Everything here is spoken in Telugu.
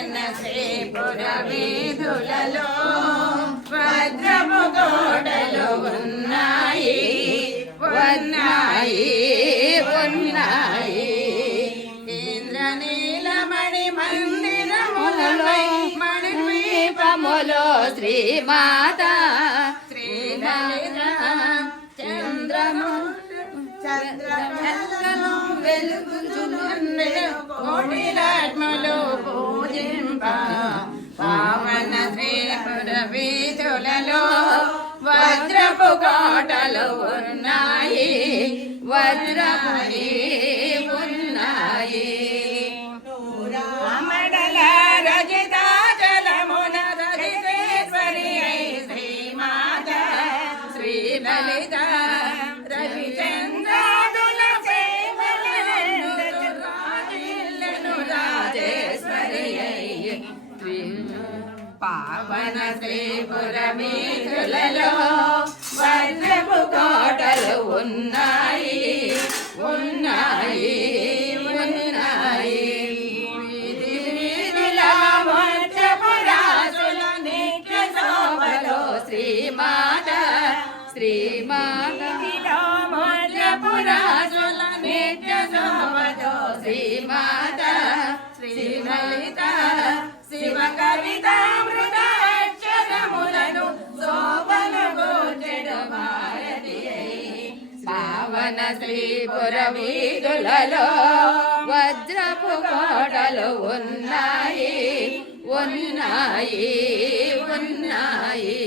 పావన శ్రీపుర వీధులలో వజ్రము కోటలు ఉన్నాయి ఉన్నాయి ఉన్నాయి. ఇంద్రనీలమణి మందిరములలో మణిద్వీపములో శ్రీమాత శ్రీలలిత చంద్రము చంద్రము వెలుగుచున్నెను కోటిరాత్మలు పూజింప పావన శ్రీపుర వీధులలో వజ్రపు కోటలు ఉన్నాయి వజ్రపురి ఉన్నాయి. అమడల రజితాచలమున రజితేశ్వరి శ్రీమాత శ్రీలలిత రవిచంద్రాదుల సేవలను రాజేశ్వరి పావన శ్రీపుర వీధులలో వజ్రపు కోటలు ఉన్నాయి ఉన్నాయి ఉన్నాయి. వజ్రపురాసుల నిత్య శోభలో శ్రీమాత శ్రీమాత వజ్రపురాసుల నిత్య శోభలో శ్రీమాత శ్రీలలిత శివ కవితామృతాక్షరములను శోభను గోచెడు భారతి పావన శ్రీపుర వీధులలో వజ్రపు కోటలు ఉన్నాయి ఉన్నాయి ఉన్నాయి.